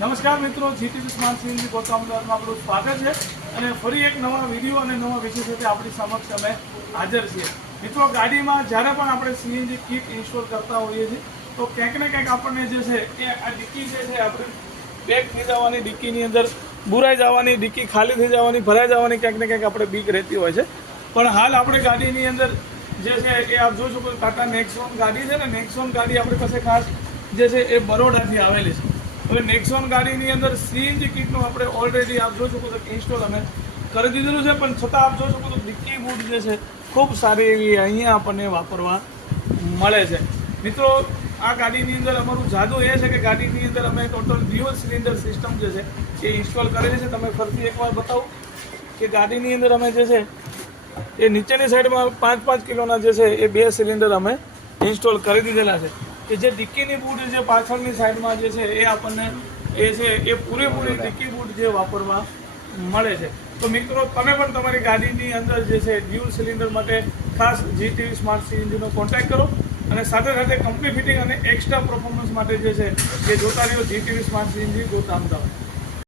નમસ્કાર મિત્રો, GTV smart CNG ગોતામદારમાં આપણું સ્વાગત છે અને ફરી એક નવા વિડીયો અને નવા વિષય સાથે આપણી સમક્ષ અમે હાજર છીએ. મિત્રો, ગાડીમાં જ્યારે પણ આપણે સીએનજી કિટ ઇન્સ્ટોલ કરતા હોઈએ છીએ તો ક્યાંક ને ક્યાંક આપણને જે છે એ આ ડિક્કી જે છે આપણે પેક થઈ જવાની, ડિક્કીની અંદર બુરાઈ જવાની, ડિક્કી ખાલી થઈ જવાની, ભરાઈ જવાની ક્યાંક ને ક્યાંક આપણે બીક રહેતી હોય છે. પણ હાલ આપણે ગાડીની અંદર જે છે એ આપ જોઈ શકો, ટાટા નેક્સોન ગાડી છે ને, નેક્સોન ગાડી આપણી પાસે ખાસ જે છે એ બરોડાથી આવેલી છે. હવે નેક્સોન ગાડીની અંદર સીએનજી કિટનું આપણે ઓલરેડી આપ જોઈ શકો તો ઇન્સ્ટોલ અમે કરી દીધેલું છે, પણ છતાં આપ જોઈ શકો તો ડિક્કી બૂટ જે છે ખૂબ સારી એવી અહીંયા આપણને વાપરવા મળે છે. મિત્રો, આ ગાડીની અંદર અમારું જાદુ એ છે કે ગાડીની અંદર અમે ટોટલ ડ્યુઅલ સિલિન્ડર સિસ્ટમ જે છે એ ઇન્સ્ટોલ કરેલી છે. તમે ફરીથી એકવાર બતાવું કે ગાડીની અંદર અમે જે છે એ નીચેની સાઈડમાં 5-5 કિલોના જે છે એ 2 સિલિન્ડર અમે ઇન્સ્ટોલ કરી દીધેલા છે કે જે ડિક્કીની બૂટ જે પાછળની સાઈડમાં જે છે એ આપણને એ છે એ પૂરેપૂરી ડિક્કી બૂટ જે વાપરવા મળે છે. તો મિત્રો, તમે પણ તમારી ગાડીની અંદર જે છે ડ્યુઅલ સિલિન્ડર માટે ખાસ જીટીવી સ્માર્ટ સીએનજીનો કોન્ટેક્ટ કરો અને સાથે સાથે કંપની ફિટિંગ અને એક્સ્ટ્રા પરફોર્મન્સ માટે જે છે એ જોતા રહ્યો જીટીવી સ્માર્ટ સીએનજી ગોતા અમદાવાદ.